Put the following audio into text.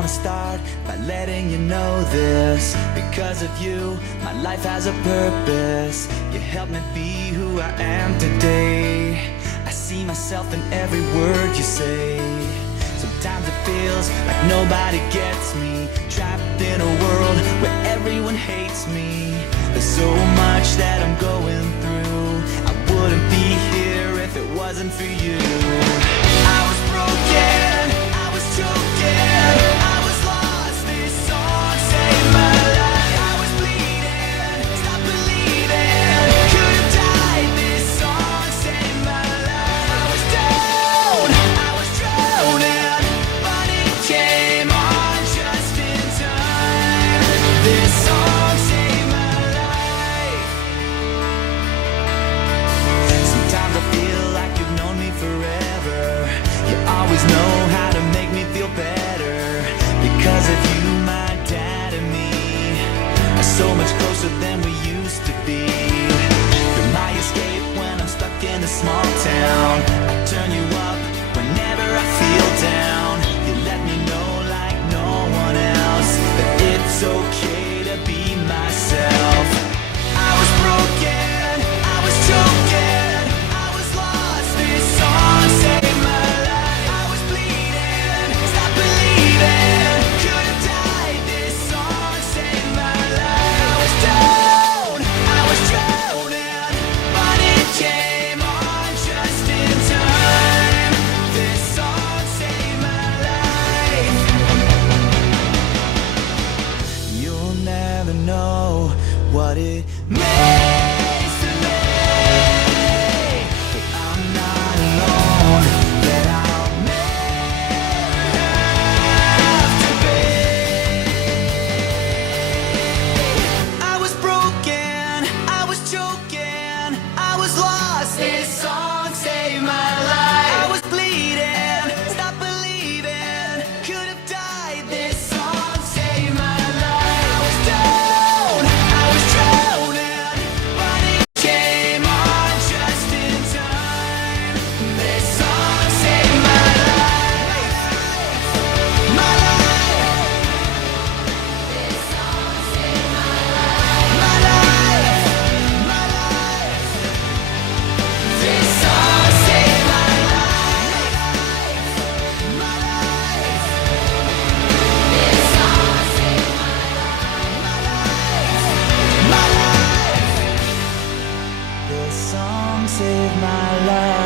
wanna start by letting you know this. Because of you, my life has a purpose. You helped me be who I am today. I see myself in every word you say. Sometimes it feels like nobody gets me, trapped in a world where everyone hates me. There's so much that I'm going through. I wouldn't be here if it wasn't for you. I was broken, I was choking, I was lost. This song saved my life. I was bleeding, stop believing, could have died. This song saved my life. I was down, I was drowning, but it came on just in time. This song saved my life. Sometimes I feel like you've known me forever. You always know how to make me feel better. Because of you, my dad and me are so much closer than we used to be. You're my escape when I'm stuck in a small town. I turn you up whenever I feel down. You let me know like no one else that it's okay to be myself. I was broken, I was choking, I was lost. This song saved my life. I was bleeding, stop believing, could have died. This song saved my life. I was down, I was drowning, but it came on just in time. This song saved my life. You'll never know what it means to me that I'm not alone, that I'll never have to be. I was broken, I was choking, I was lost. This song saved my life. I was bleeding, stop believing, could have died. This song saved my life. I was down, I was drowning, but it came on just in time. This song saved my life. My life. This song saved my life. My life. My life. This song saved my life. My life. This song saved my life. My life. This song saved my life.